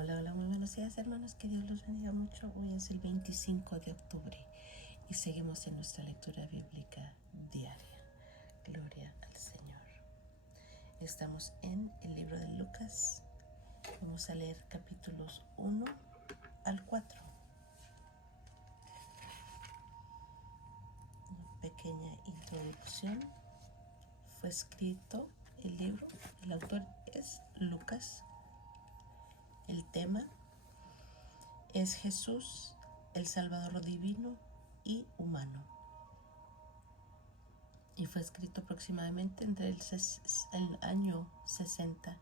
Hola, hola, muy buenos días hermanos, que Dios los bendiga mucho. Hoy es el 25 de octubre y seguimos en nuestra lectura bíblica diaria. Gloria al Señor. Estamos en el libro de Lucas. Vamos a leer capítulos 1 al 4. Una pequeña introducción. Fue escrito el libro, el autor es Lucas. El tema es Jesús, el Salvador divino y humano. Y fue escrito aproximadamente entre el año 60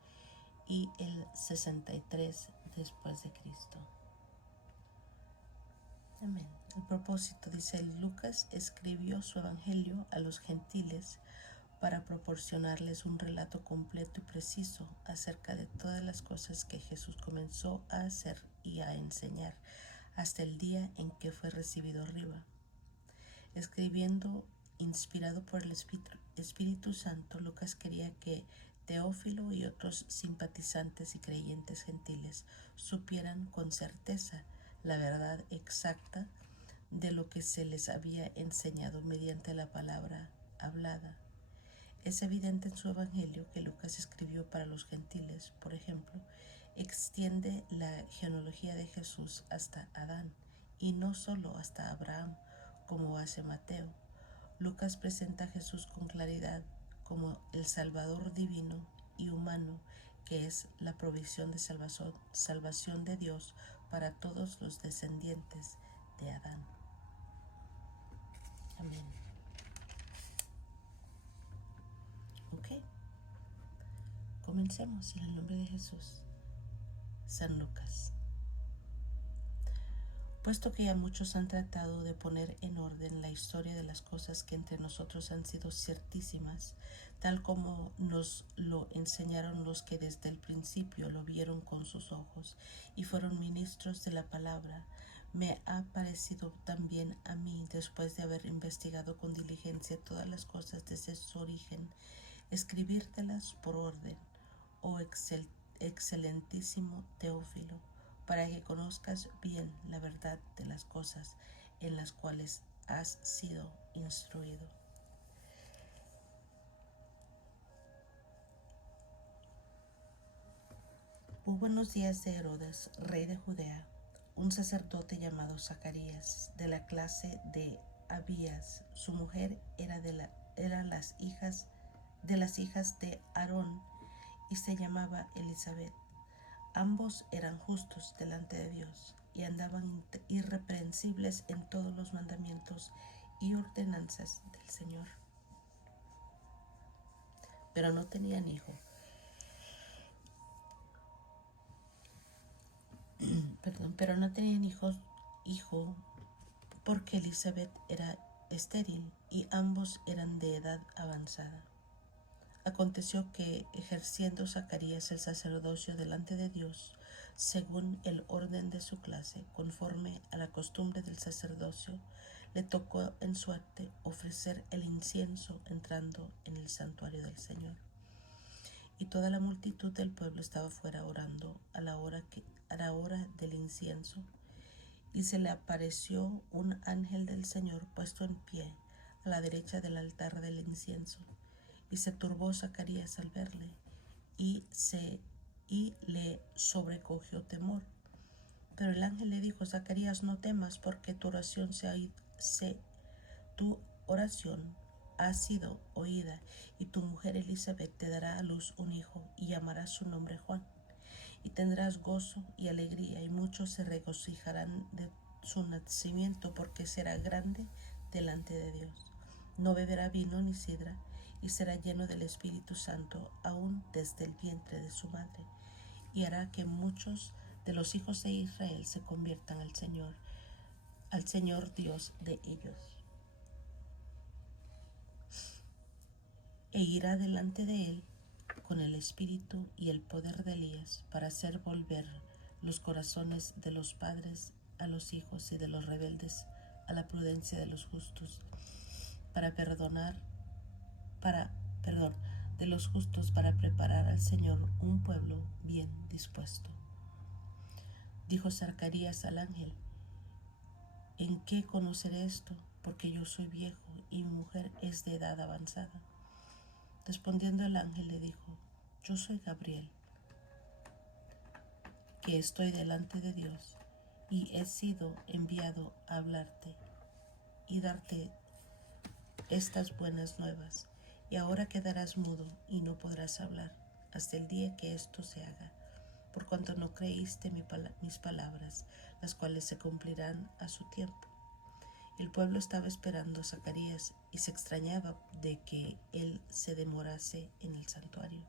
y el 63 después de Cristo. Amén. El propósito, dice Lucas, escribió su evangelio a los gentiles para proporcionarles un relato completo y preciso acerca de todas las cosas que Jesús comenzó a hacer y a enseñar hasta el día en que fue recibido arriba. Escribiendo inspirado por el Espíritu Santo, Lucas quería que Teófilo y otros simpatizantes y creyentes gentiles supieran con certeza la verdad exacta de lo que se les había enseñado mediante la palabra hablada. Es evidente en su evangelio que Lucas escribió para los gentiles. Por ejemplo, extiende la genealogía de Jesús hasta Adán y no solo hasta Abraham, como hace Mateo. Lucas presenta a Jesús con claridad como el Salvador divino y humano, que es la provisión de salvación de Dios para todos los descendientes de Adán. Amén. Ok, comencemos en el nombre de Jesús. San Lucas. Puesto que ya muchos han tratado de poner en orden la historia de las cosas que entre nosotros han sido ciertísimas, tal como nos lo enseñaron los que desde el principio lo vieron con sus ojos y fueron ministros de la palabra, me ha parecido también a mí, después de haber investigado con diligencia todas las cosas desde su origen, escribírtelas por orden, oh excelentísimo Teófilo, para que conozcas bien la verdad de las cosas en las cuales has sido instruido. Hubo buenos días de Herodes, rey de Judea, un sacerdote llamado Zacarías, de la clase de Abías. Su mujer era de las hijas de Aarón y se llamaba Elizabeth. Ambos eran justos delante de Dios y andaban irreprensibles en todos los mandamientos y ordenanzas del Señor. Pero no tenían hijo. Pero no tenían hijo porque Elizabeth era estéril y ambos eran de edad avanzada. Aconteció que, ejerciendo Zacarías el sacerdocio delante de Dios, según el orden de su clase, conforme a la costumbre del sacerdocio, le tocó en suerte ofrecer el incienso entrando en el santuario del Señor. Y toda la multitud del pueblo estaba fuera orando a la hora del incienso. Y se le apareció un ángel del Señor puesto en pie a la derecha del altar del incienso. Y se turbó Zacarías al verle, y le sobrecogió temor. Pero el ángel le dijo: Zacarías, no temas, porque tu oración ha sido oída, y tu mujer Elizabeth te dará a luz un hijo, y llamarás su nombre Juan. Y tendrás gozo y alegría, y muchos se regocijarán de su nacimiento, porque será grande delante de Dios. No beberá vino ni sidra, y será lleno del Espíritu Santo aún desde el vientre de su madre, y hará que muchos de los hijos de Israel se conviertan al Señor Dios de ellos. E irá delante de él con el espíritu y el poder de Elías, para hacer volver los corazones de los padres a los hijos y de los rebeldes a la prudencia de los justos, de los justos, para preparar al Señor un pueblo bien dispuesto. Dijo Zacarías al ángel: ¿en qué conoceré esto? Porque yo soy viejo y mi mujer es de edad avanzada. Respondiendo el ángel le dijo: yo soy Gabriel, que estoy delante de Dios, y he sido enviado a hablarte y darte estas buenas nuevas. Y ahora quedarás mudo y no podrás hablar hasta el día que esto se haga, por cuanto no creíste mis palabras, las cuales se cumplirán a su tiempo. El pueblo estaba esperando a Zacarías y se extrañaba de que él se demorase en el santuario.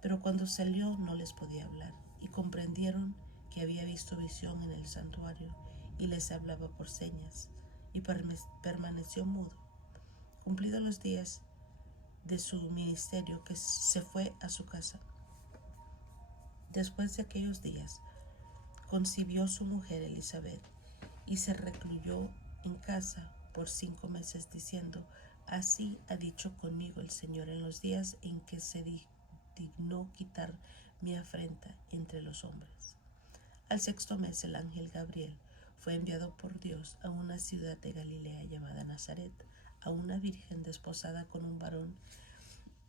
Pero cuando salió no les podía hablar, y comprendieron que había visto visión en el santuario, y les hablaba por señas, y permaneció mudo. Cumplidos los días de su ministerio, que se fue a su casa. Después de aquellos días, concibió su mujer Elizabeth, y se recluyó en casa por 5 meses, diciendo: así ha dicho conmigo el Señor en los días en que se dignó quitar mi afrenta entre los hombres. Al 6.º mes el ángel Gabriel fue enviado por Dios a una ciudad de Galilea llamada Nazaret, a una virgen desposada con un varón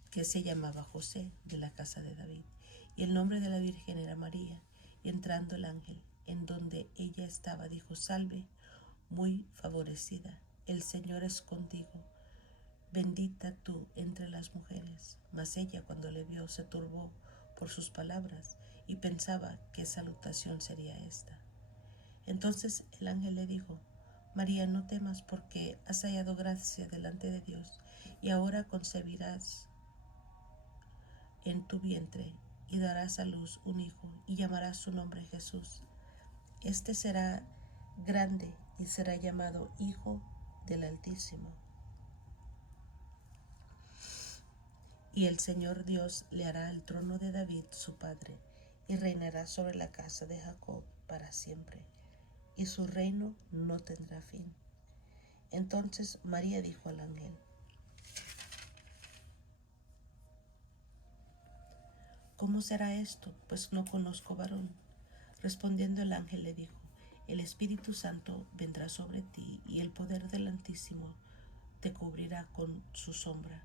que se llamaba José, de la casa de David, y el nombre de la virgen era María. Y entrando el ángel en donde ella estaba, dijo: salve, muy favorecida, el Señor es contigo, bendita tú entre las mujeres. Mas ella, cuando le vio, se turbó por sus palabras y pensaba qué salutación sería esta. Entonces el ángel le dijo: María, no temas, porque has hallado gracia delante de Dios, y ahora concebirás en tu vientre y darás a luz un hijo, y llamarás su nombre Jesús. Este será grande y será llamado Hijo del Altísimo. Y el Señor Dios le hará el trono de David su padre, y reinará sobre la casa de Jacob para siempre, y su reino no tendrá fin. Entonces María dijo al ángel: ¿cómo será esto? Pues no conozco varón. Respondiendo el ángel le dijo: el Espíritu Santo vendrá sobre ti, y el poder del Altísimo te cubrirá con su sombra,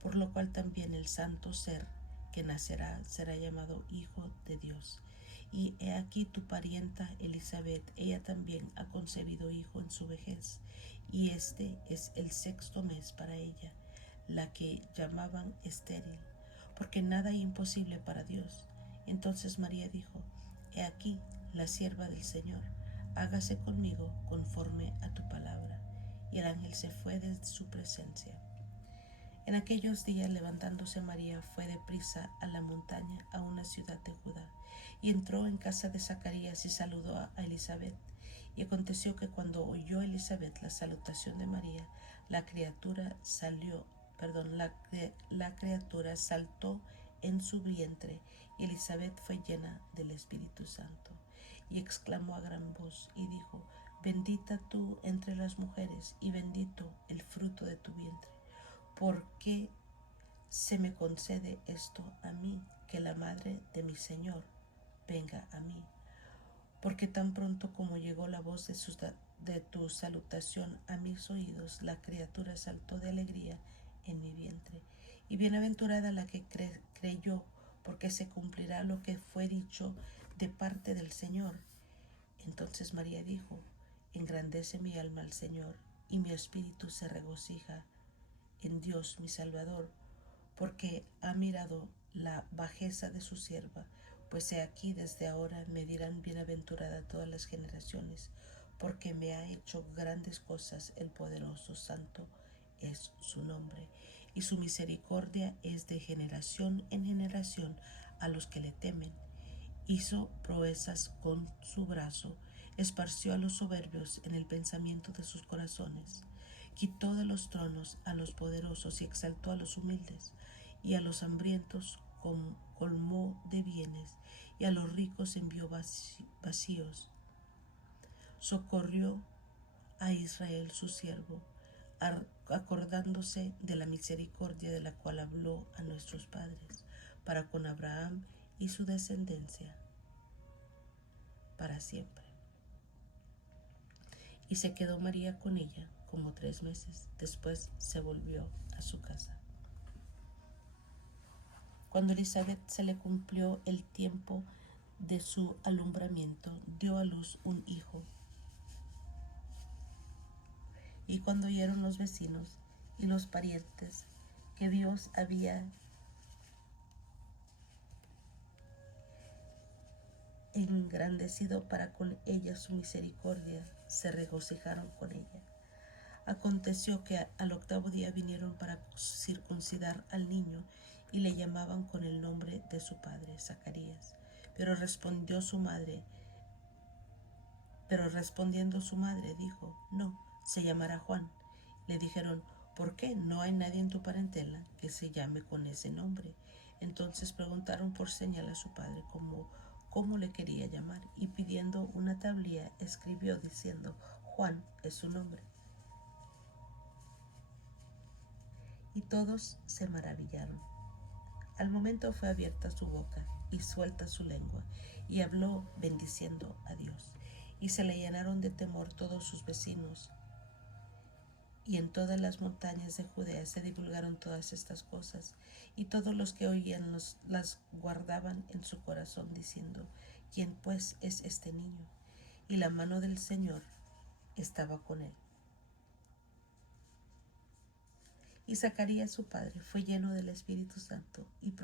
por lo cual también el santo ser que nacerá será llamado Hijo de Dios. Y he aquí tu parienta Elizabeth, ella también ha concebido hijo en su vejez, y este es el 6.º mes para ella, la que llamaban estéril, porque nada hay imposible para Dios. Entonces María dijo: he aquí la sierva del Señor, hágase conmigo conforme a tu palabra. Y el ángel se fue de su presencia. En aquellos días, levantándose María, fue deprisa a la montaña, a una ciudad de Judá, y entró en casa de Zacarías y saludó a Elizabeth. Y aconteció que cuando oyó Elizabeth la salutación de María, la criatura saltó en su vientre, y Elizabeth fue llena del Espíritu Santo, y exclamó a gran voz y dijo: bendita tú entre las mujeres, y bendito el fruto de tu vientre. ¿Por qué se me concede esto a mí, que la madre de mi Señor venga a mí? Porque tan pronto como llegó la voz de tu salutación a mis oídos, la criatura saltó de alegría en mi vientre. Y bienaventurada la que creyó, porque se cumplirá lo que fue dicho de parte del Señor. Entonces María dijo: engrandece mi alma al Señor, y mi espíritu se regocija en Dios mi Salvador, porque ha mirado la bajeza de su sierva. Pues he aquí, desde ahora me dirán bienaventurada todas las generaciones, porque me ha hecho grandes cosas el poderoso. Santo es su nombre, y su misericordia es de generación en generación a los que le temen. Hizo proezas con su brazo, esparció a los soberbios en el pensamiento de sus corazones. Quitó de los tronos a los poderosos y exaltó a los humildes, y a los hambrientos colmó de bienes, y a los ricos envió vacíos. Socorrió a Israel su siervo, acordándose de la misericordia de la cual habló a nuestros padres, para con Abraham y su descendencia para siempre. Y se quedó María con ella como 3 meses. Después se volvió a su casa. Cuando Elizabeth se le cumplió el tiempo de su alumbramiento, dio a luz un hijo. Y cuando oyeron los vecinos y los parientes que Dios había engrandecido para con ella su misericordia, se regocijaron con ella. Aconteció que al 8º día vinieron para circuncidar al niño y le llamaban con el nombre de su padre, Zacarías. Pero respondiendo su madre dijo: no, se llamará Juan. Le dijeron: ¿por qué? No hay nadie en tu parentela que se llame con ese nombre. Entonces preguntaron por señal a su padre cómo le quería llamar, y pidiendo una tablilla escribió diciendo: Juan es su nombre. Y todos se maravillaron. Al momento fue abierta su boca y suelta su lengua, y habló bendiciendo a Dios. Y se le llenaron de temor todos sus vecinos. Y en todas las montañas de Judea se divulgaron todas estas cosas, y todos los que oían las guardaban en su corazón, diciendo: ¿quién pues es este niño? Y la mano del Señor estaba con él. Y Zacarías su padre fue lleno del Espíritu Santo y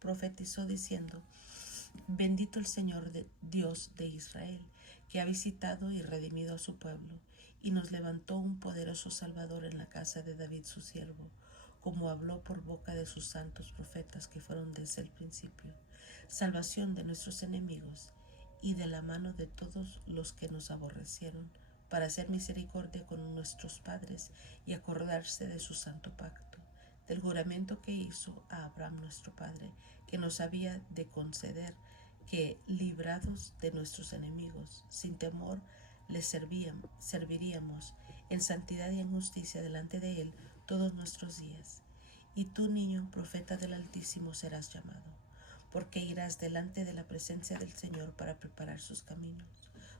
profetizó diciendo: bendito el Señor Dios de Israel, que ha visitado y redimido a su pueblo, y nos levantó un poderoso Salvador en la casa de David su siervo, como habló por boca de sus santos profetas que fueron desde el principio, salvación de nuestros enemigos y de la mano de todos los que nos aborrecieron, para hacer misericordia con nuestros padres y acordarse de su santo pacto, del juramento que hizo a Abraham nuestro padre, que nos había de conceder que, librados de nuestros enemigos, sin temor les serviríamos en santidad y en justicia delante de él todos nuestros días. Y tú, niño, profeta del Altísimo serás llamado, porque irás delante de la presencia del Señor para preparar sus caminos,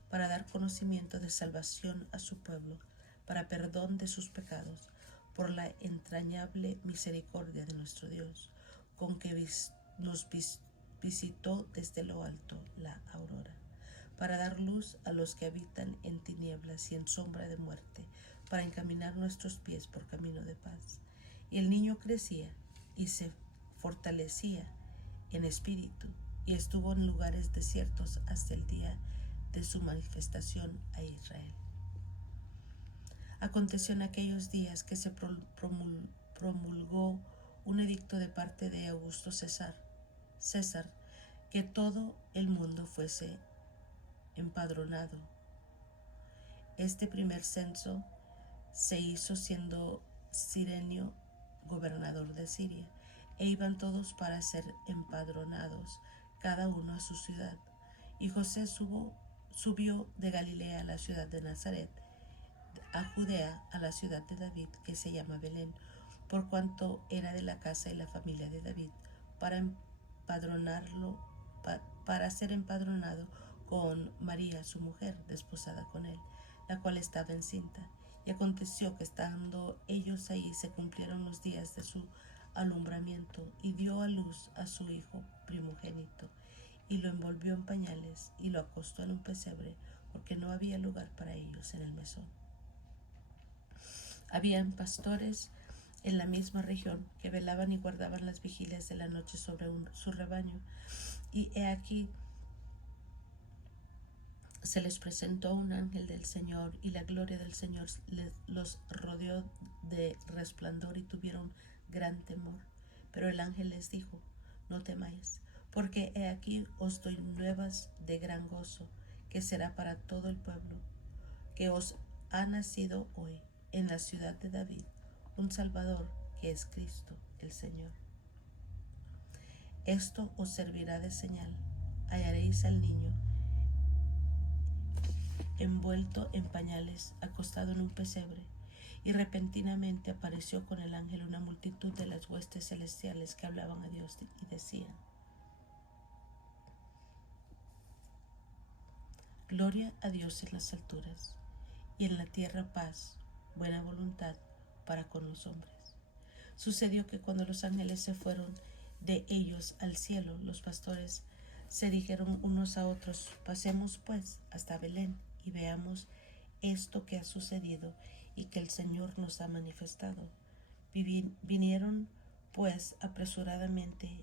para dar conocimiento de salvación a su pueblo, para perdón de sus pecados, por la entrañable misericordia de nuestro Dios, con que nos visitó desde lo alto la aurora, para dar luz a los que habitan en tinieblas y en sombra de muerte, para encaminar nuestros pies por camino de paz. Y el niño crecía y se fortalecía en espíritu, y estuvo en lugares desiertos hasta el día de su manifestación a Israel. Aconteció en aquellos días que se promulgó un edicto de parte de Augusto César, que todo el mundo fuese empadronado. Este primer censo se hizo siendo Cirenio gobernador de Siria, e iban todos para ser empadronados, cada uno a su ciudad. Y José subió de Galilea a la ciudad de Nazaret, a Judea, a la ciudad de David, que se llama Belén, por cuanto era de la casa y la familia de David, para ser empadronado con María, su mujer, desposada con él, la cual estaba encinta. Y aconteció que estando ellos ahí se cumplieron los días de su alumbramiento, y dio a luz a su hijo primogénito, y lo envolvió en pañales y lo acostó en un pesebre, porque no había lugar para ellos en el mesón. Habían pastores en la misma región que velaban y guardaban las vigilias de la noche sobre su rebaño, y he aquí se les presentó un ángel del Señor, y la gloria del Señor los rodeó de resplandor, y tuvieron gran temor. Pero el ángel les dijo: no temáis, porque he aquí os doy nuevas de gran gozo, que será para todo el pueblo, que os ha nacido hoy en la ciudad de David un Salvador, que es Cristo el Señor. Esto os servirá de señal: hallaréis al niño envuelto en pañales, acostado en un pesebre. Y repentinamente apareció con el ángel una multitud de las huestes celestiales que hablaban a Dios y decían: Gloria a Dios en las alturas, y en la tierra paz, buena voluntad para con los hombres. Sucedió que cuando los ángeles se fueron de ellos al cielo, los pastores se dijeron unos a otros: pasemos pues hasta Belén y veamos esto que ha sucedido y que el Señor nos ha manifestado. Vinieron pues apresuradamente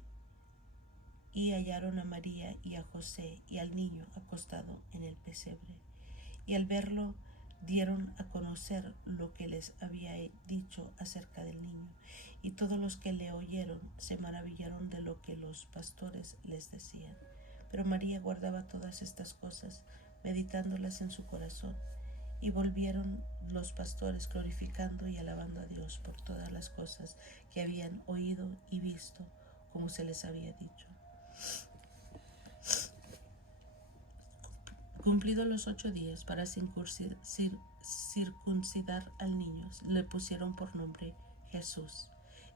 y hallaron a María y a José y al niño acostado en el pesebre. Y al verlo dieron a conocer lo que les había dicho acerca del niño. Y todos los que le oyeron se maravillaron de lo que los pastores les decían. Pero María guardaba todas estas cosas, meditándolas en su corazón. Y volvieron los pastores glorificando y alabando a Dios por todas las cosas que habían oído y visto, como se les había dicho. Cumplidos los 8 días para circuncidar al niño, le pusieron por nombre Jesús,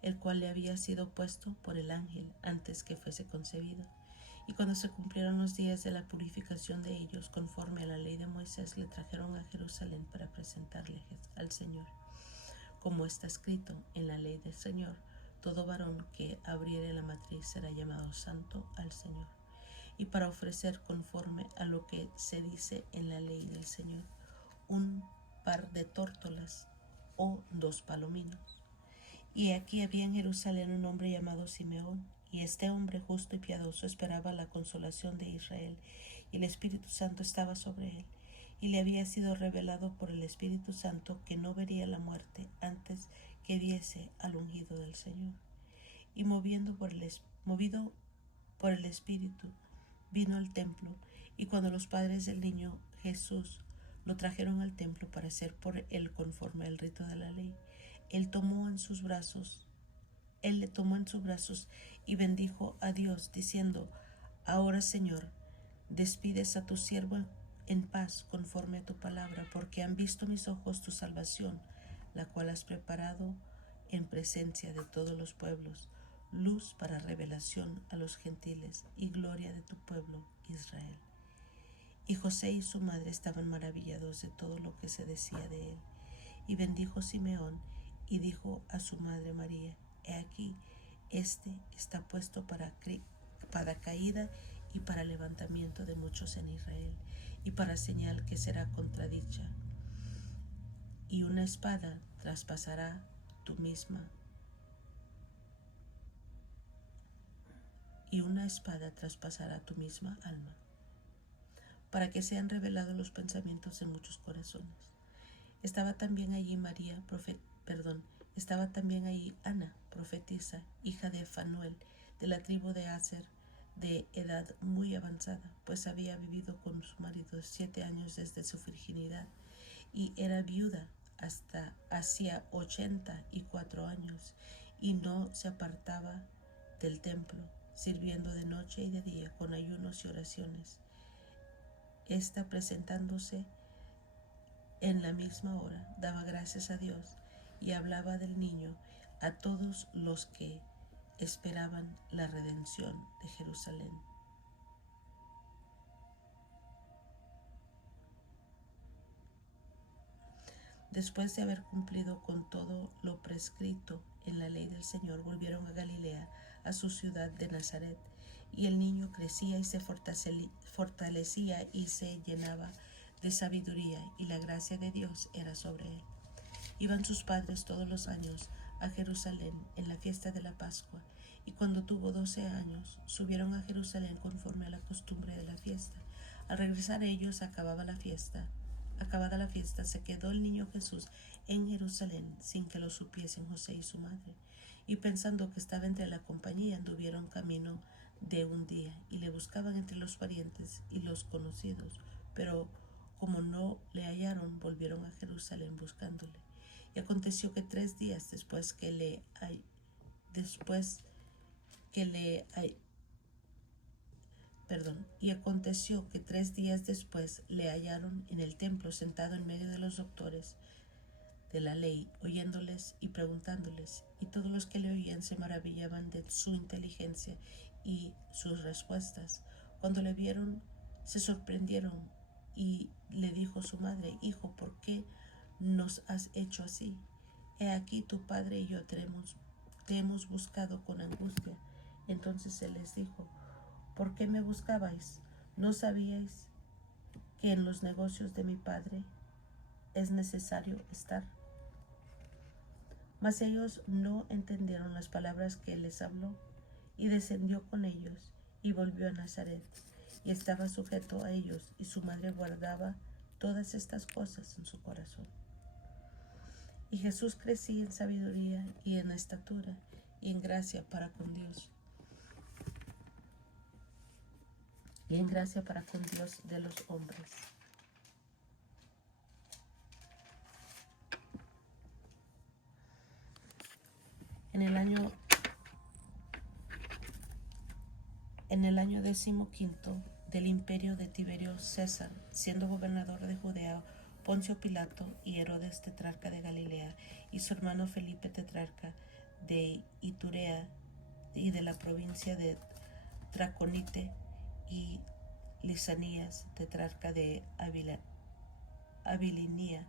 el cual le había sido puesto por el ángel antes que fuese concebido. Y cuando se cumplieron los días de la purificación de ellos, conforme a la ley de Moisés, le trajeron a Jerusalén para presentarle al Señor. Como está escrito en la ley del Señor, todo varón que abriere la matriz será llamado santo al Señor. Y para ofrecer, conforme a lo que se dice en la ley del Señor, un par de tórtolas o 2 palominos. Y aquí había en Jerusalén un hombre llamado Simeón, y este hombre justo y piadoso esperaba la consolación de Israel, y el Espíritu Santo estaba sobre él, y le había sido revelado por el Espíritu Santo que no vería la muerte antes que viese al ungido del Señor. Y movido por el Espíritu, vino al templo, y cuando los padres del niño Jesús lo trajeron al templo para hacer por él conforme al rito de la ley, él le tomó en sus brazos y bendijo a Dios, diciendo: ahora, Señor, despides a tu siervo en paz conforme a tu palabra, porque han visto mis ojos tu salvación, la cual has preparado en presencia de todos los pueblos, luz para revelación a los gentiles y gloria de tu pueblo Israel. Y José y su madre estaban maravillados de todo lo que se decía de él. Y bendijo Simeón y dijo a su madre María: he aquí, este está puesto para caída y para levantamiento de muchos en Israel, y para señal que será contradicha. Y una espada traspasará tu misma alma, para que sean revelados los pensamientos de muchos corazones. Estaba también allí Ana, profetisa, hija de Fanuel, de la tribu de Aser, de edad muy avanzada, pues había vivido con su marido 7 años desde su virginidad, y era viuda hasta hacía 84 años, y no se apartaba del templo, sirviendo de noche y de día con ayunos y oraciones. Esta, presentándose en la misma hora, daba gracias a Dios y hablaba del niño a todos los que esperaban la redención de Jerusalén. Después de haber cumplido con todo lo prescrito en la ley del Señor, volvieron a Galilea, a su ciudad de Nazaret, y el niño crecía y se fortalecía y se llenaba de sabiduría, y la gracia de Dios era sobre él. Iban sus padres todos los años a Jerusalén en la fiesta de la Pascua, y cuando tuvo 12 años, subieron a Jerusalén conforme a la costumbre de la fiesta. Al regresar ellos, acabada la fiesta, se quedó el niño Jesús en Jerusalén sin que lo supiesen José y su madre. Y pensando que estaba entre la compañía, anduvieron camino de un día y le buscaban entre los parientes y los conocidos, pero como no le hallaron, volvieron a Jerusalén buscándole. Y aconteció que 3 días después que le hallaron en el templo sentado en medio de los doctores de la ley, oyéndoles y preguntándoles, y todos los que le oían se maravillaban de su inteligencia y sus respuestas. Cuando le vieron, se sorprendieron Y le dijo su madre: Hijo, ¿por qué nos has hecho así? He aquí tu padre y yo te hemos buscado con angustia. Entonces él les dijo: ¿por qué me buscabais? ¿No sabíais que en los negocios de mi padre es necesario estar? Mas ellos no entendieron las palabras que él les habló, y descendió con ellos y volvió a Nazaret, y estaba sujeto a ellos, y su madre guardaba todas estas cosas en su corazón. Y Jesús crecía en sabiduría y en estatura y en gracia para con Dios. Y en gracia para con Dios de los hombres. En el año 15 del imperio de Tiberio César, siendo gobernador de Judea, Poncio Pilato y Herodes tetrarca de Galilea, y su hermano Felipe tetrarca de Iturea y de la provincia de Traconite, y Lisanías tetrarca de Abilinia,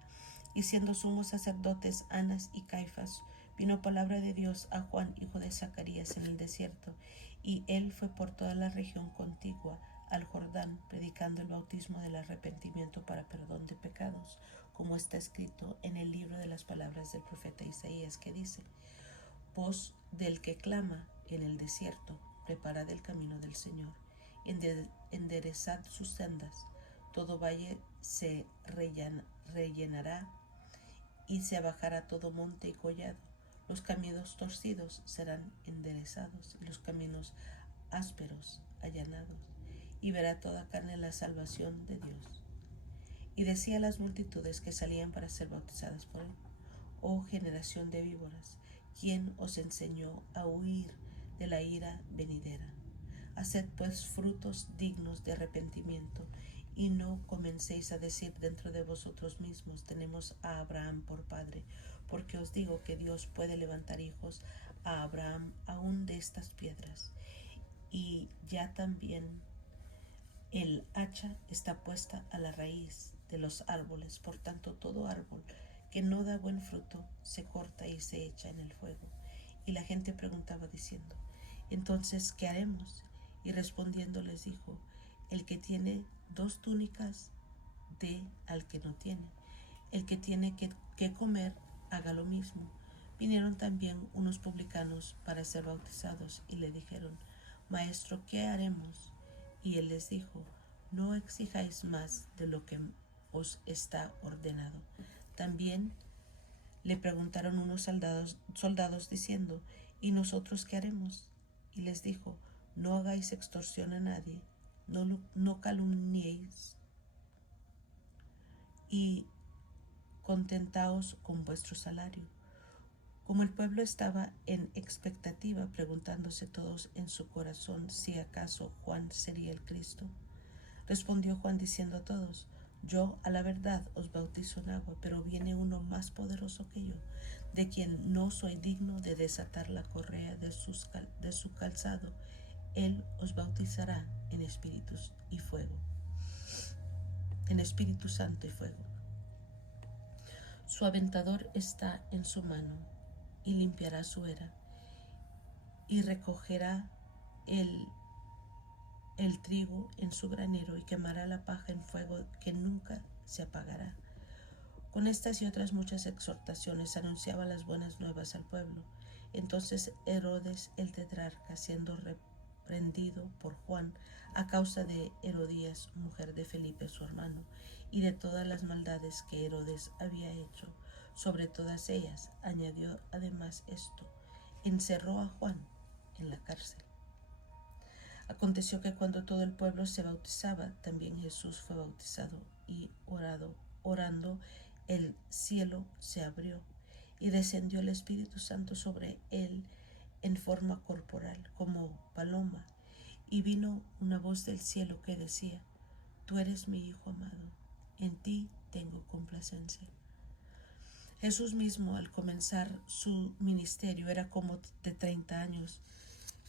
y siendo sumos sacerdotes Anas y Caifás, vino palabra de Dios a Juan, hijo de Zacarías, en el desierto, y él fue por toda la región contigua al Jordán, predicando el bautismo del arrepentimiento para perdón de pecados, como está escrito en el libro de las palabras del profeta Isaías, que dice: voz del que clama en el desierto, preparad el camino del Señor, enderezad sus sendas, todo valle se rellenará y se abajará todo monte y collado. Los caminos torcidos serán enderezados y los caminos ásperos allanados, y verá toda carne la salvación de Dios. Y decía a las multitudes que salían para ser bautizadas por él: oh generación de víboras, ¿quién os enseñó a huir de la ira venidera? Haced pues frutos dignos de arrepentimiento, y no comencéis a decir dentro de vosotros mismos: tenemos a Abraham por padre, porque os digo que Dios puede levantar hijos a Abraham aún de estas piedras. Y ya también el hacha está puesta a la raíz de los árboles, por tanto todo árbol que no da buen fruto se corta y se echa en el fuego. Y la gente preguntaba diciendo: entonces, ¿qué haremos? Y respondiendo les dijo: el que tiene 2 túnicas, dé al que no tiene. El que tiene que comer, haga lo mismo. Vinieron también unos publicanos para ser bautizados y le dijeron: Maestro, ¿qué haremos? Y él les dijo: no exijáis más de lo que os está ordenado. También le preguntaron unos soldados diciendo: ¿y nosotros qué haremos? Y les dijo: no hagáis extorsión a nadie, no calumniéis, y contentaos con vuestro salario. Como el pueblo estaba en expectativa, preguntándose todos en su corazón si acaso Juan sería el Cristo, respondió Juan diciendo a todos: yo a la verdad os bautizo en agua, pero viene uno más poderoso que yo, de quien no soy digno de desatar la correa de su calzado. Él os bautizará en Espíritu Santo y fuego. Su aventador está en su mano, y limpiará su era, y recogerá el trigo en su granero, y quemará la paja en fuego que nunca se apagará. Con estas y otras muchas exhortaciones anunciaba las buenas nuevas al pueblo. Entonces Herodes el tetrarca, siendo reprendido por Juan a causa de Herodías, mujer de Felipe su hermano, y de todas las maldades que Herodes había hecho, sobre todas ellas añadió además esto: encerró a Juan en la cárcel. Aconteció que cuando todo el pueblo se bautizaba, también Jesús fue bautizado, y orando, el cielo se abrió, y descendió el Espíritu Santo sobre él en forma corporal, como paloma, y vino una voz del cielo que decía: tú eres mi Hijo amado, en ti tengo complacencia. Jesús mismo, al comenzar su ministerio, era como de 30 años,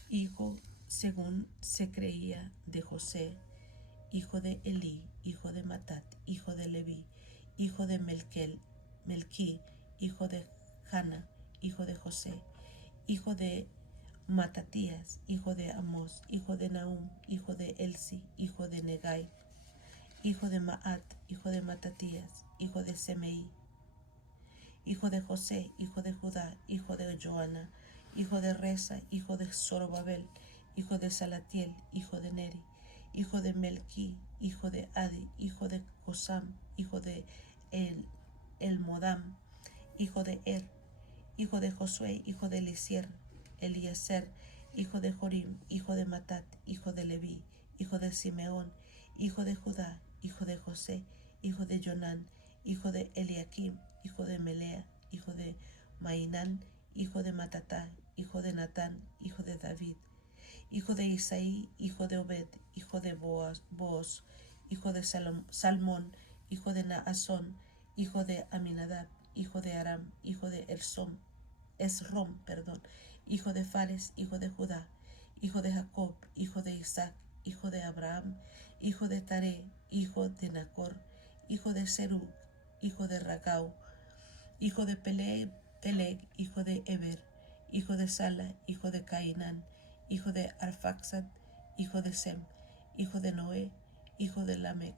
hijo, según se creía, de José, hijo de Elí, hijo de Matat, hijo de Leví, hijo de Melquí, hijo de Jana, hijo de José, hijo de Matatías, hijo de Amós, hijo de Nahum, hijo de Elsi, hijo de Negai, hijo de Maat, hijo de Matatías, hijo de Semeí, hijo de José, hijo de Judá, hijo de Joana, hijo de Reza, hijo de Zorobabel, hijo de Salatiel, hijo de Neri, hijo de Melquí, hijo de Adi, hijo de Cosam, hijo de Elmodam, hijo de hijo de Josué, hijo de Eliezer, hijo de Jorim, hijo de Matat, hijo de Leví, hijo de Simeón, hijo de Judá, hijo de José, hijo de Jonán, hijo de Eliakim, hijo de Melea, hijo de Mainán, hijo de Matatá, hijo de Natán, hijo de David, hijo de Isaí, hijo de Obed, hijo de Booz, hijo de Salmón, hijo de Naasón, hijo de Aminadab, hijo de Aram, hijo de Esrom, hijo de Fares, hijo de Judá, hijo de Jacob, hijo de Isaac, hijo de Abraham, hijo de Taré, hijo de Nacor, hijo de Serug, hijo de Ragau, hijo de Peleg, hijo de Eber, hijo de Sala, hijo de Cainán, hijo de Arfaxad, hijo de Sem, hijo de Noé, hijo de Lamec,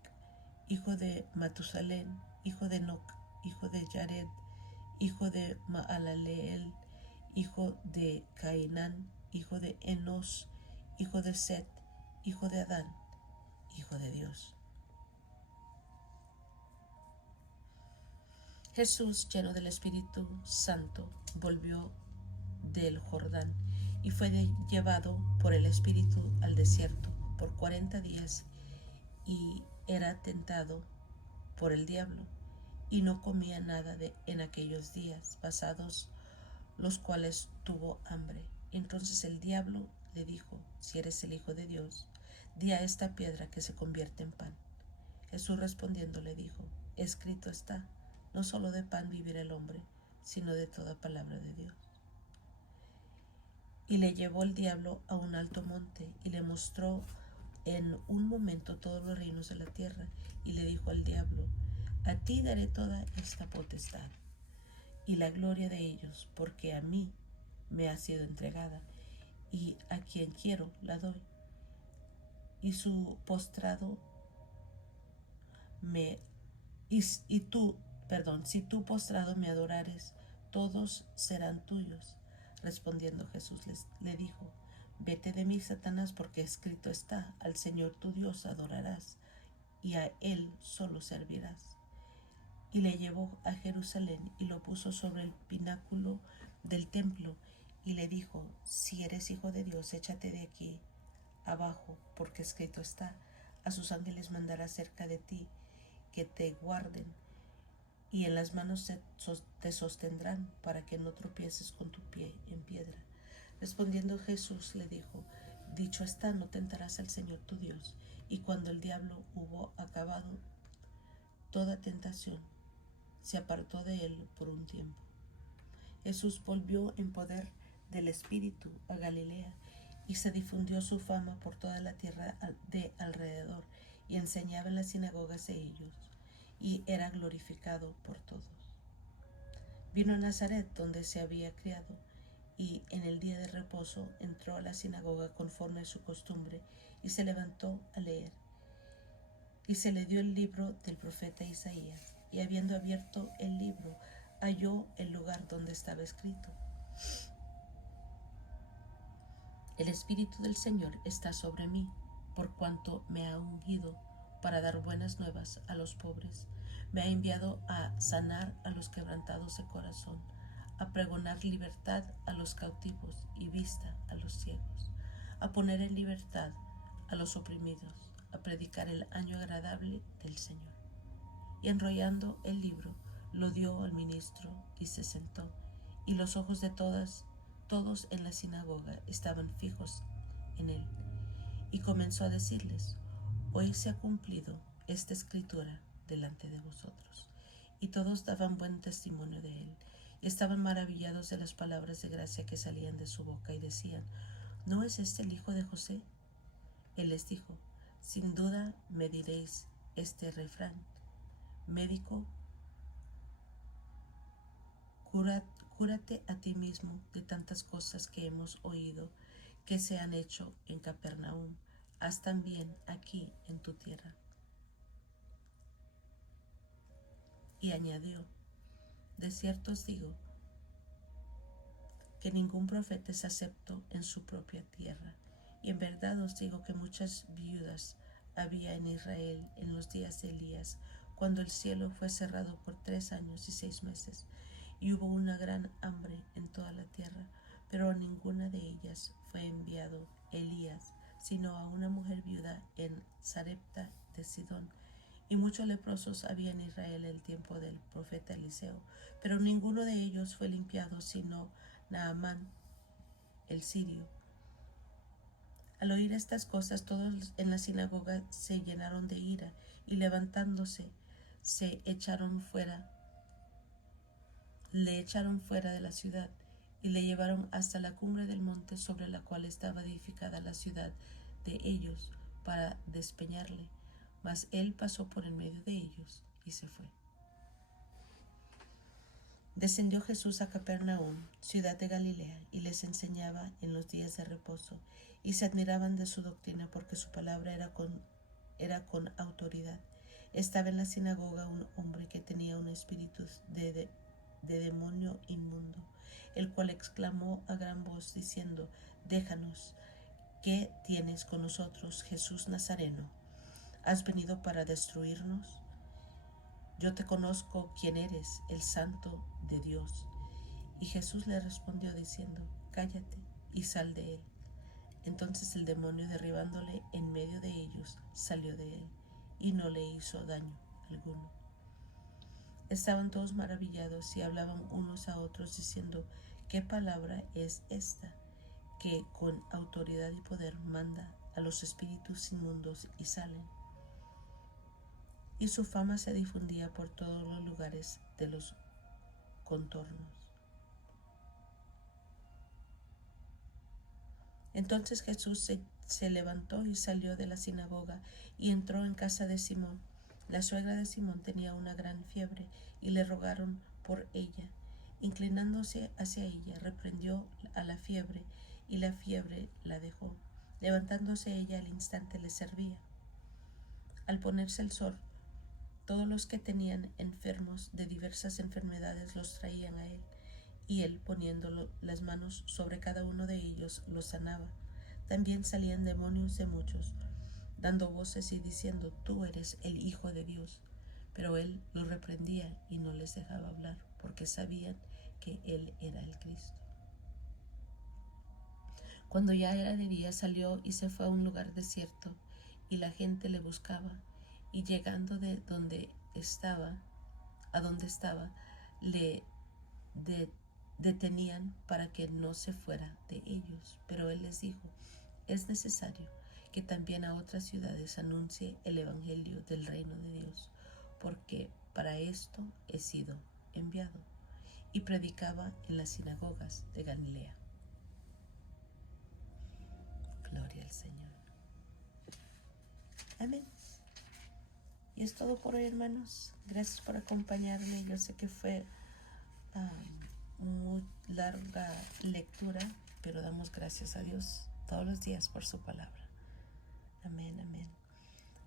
hijo de Matusalén, hijo de Enoc, hijo de Jared, hijo de Maalaleel, hijo de Cainán, hijo de Enos, hijo de Set, hijo de Adán, hijo de Dios. Jesús, lleno del Espíritu Santo, volvió del Jordán y fue llevado por el Espíritu al desierto por 40 días y era tentado por el diablo y no comía nada en aquellos días pasados, los cuales tuvo hambre. Entonces el diablo le dijo: si eres el Hijo de Dios, di a esta piedra que se convierta en pan. Jesús respondiendo le dijo: escrito está, no solo de pan vivirá el hombre, sino de toda palabra de Dios. Y le llevó el diablo a un alto monte y le mostró en un momento todos los reinos de la tierra, y le dijo al diablo: a ti daré toda esta potestad y la gloria de ellos, porque a mí me ha sido entregada, y a quien quiero la doy. Y su postrado si tú postrado me adorares, todos serán tuyos. Respondiendo Jesús le dijo: vete de mí, Satanás, porque escrito está, al Señor tu Dios adorarás, y a Él solo servirás. Y le llevó a Jerusalén y lo puso sobre el pináculo del templo, y le dijo: si eres Hijo de Dios, échate de aquí abajo, porque escrito está, a sus ángeles mandará cerca de ti, que te guarden, y en las manos te sostendrán, para que no tropieces con tu pie en piedra. Respondiendo Jesús le dijo: dicho está, no tentarás al Señor tu Dios. Y cuando el diablo hubo acabado toda tentación, se apartó de él por un tiempo. Jesús volvió en poder del Espíritu a Galilea, y se difundió su fama por toda la tierra de alrededor, y enseñaba en las sinagogas de ellos, y era glorificado por todos. Vino a Nazaret, donde se había criado, y en el día de reposo entró a la sinagoga conforme a su costumbre, y se levantó a leer. Y se le dio el libro del profeta Isaías, y habiendo abierto el libro, halló el lugar donde estaba escrito: el Espíritu del Señor está sobre mí, por cuanto me ha ungido para dar buenas nuevas a los pobres. Me ha enviado a sanar a los quebrantados de corazón, a pregonar libertad a los cautivos y vista a los ciegos, a poner en libertad a los oprimidos, a predicar el año agradable del Señor. Y enrollando el libro, lo dio al ministro y se sentó, y los ojos de todos en la sinagoga estaban fijos en él. Y comenzó a decirles: hoy se ha cumplido esta escritura delante de vosotros. Y todos daban buen testimonio de él, y estaban maravillados de las palabras de gracia que salían de su boca, y decían: ¿no es este el hijo de José? Él les dijo: Sin duda me diréis este refrán: médico, cúrate a ti mismo de tantas cosas que hemos oído que se han hecho en Capernaum, haz también aquí en tu tierra. Y añadió: de cierto os digo que ningún profeta es acepto en su propia tierra. Y en verdad os digo que muchas viudas había en Israel en los días de Elías, cuando el cielo fue cerrado por 3 años y 6 meses, y hubo una gran hambre en toda la tierra, pero a ninguna de ellas fue enviado Elías, sino a una mujer viuda en Sarepta de Sidón. Y muchos leprosos había en Israel en el tiempo del profeta Eliseo, pero ninguno de ellos fue limpiado, sino Naamán el sirio. Al oír estas cosas, todos en la sinagoga se llenaron de ira, y levantándose, le echaron fuera de la ciudad, y le llevaron hasta la cumbre del monte sobre la cual estaba edificada la ciudad de ellos, para despeñarle. Mas él pasó por en medio de ellos y se fue. Descendió Jesús a Capernaum, ciudad de Galilea, y les enseñaba en los días de reposo, y se admiraban de su doctrina, porque su palabra era con autoridad. Estaba en la sinagoga un hombre que tenía un espíritu de demonio inmundo, el cual exclamó a gran voz diciendo: déjanos, ¿qué tienes con nosotros, Jesús Nazareno? ¿Has venido para destruirnos? Yo te conozco quién eres, el Santo de Dios. Y Jesús le respondió diciendo: cállate y sal de él. Entonces el demonio, derribándole en medio de ellos, salió de él, y no le hizo daño alguno. Estaban todos maravillados y hablaban unos a otros diciendo: ¿qué palabra es esta, que con autoridad y poder manda a los espíritus inmundos y salen? Y su fama se difundía por todos los lugares de los contornos. Entonces Jesús se levantó y salió de la sinagoga y entró en casa de Simón. La suegra de Simón tenía una gran fiebre y le rogaron por ella. Inclinándose hacia ella, reprendió a la fiebre, y la fiebre la dejó. Levantándose ella al instante le servía. Al ponerse el sol, todos los que tenían enfermos de diversas enfermedades los traían a él, y él, poniendo las manos sobre cada uno de ellos, los sanaba. También salían demonios de muchos, dando voces y diciendo: tú eres el Hijo de Dios. Pero él los reprendía y no les dejaba hablar, porque sabían que él era el Cristo. Cuando ya era de día, salió y se fue a un lugar desierto, y la gente le buscaba, y llegando a donde estaba, le detenían para que no se fuera de ellos. Pero él les dijo: es necesario que también a otras ciudades anuncie el evangelio del reino de Dios, porque para esto he sido enviado. Y predicaba en las sinagogas de Galilea. Gloria al Señor. Amén. Y es todo por hoy, hermanos. Gracias por acompañarme. Yo sé que fue muy larga lectura, pero damos gracias a Dios todos los días por su palabra. Amén, amén.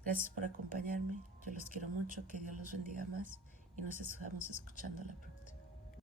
Gracias por acompañarme. Yo los quiero mucho. Que Dios los bendiga más. Y nos estamos escuchando la próxima.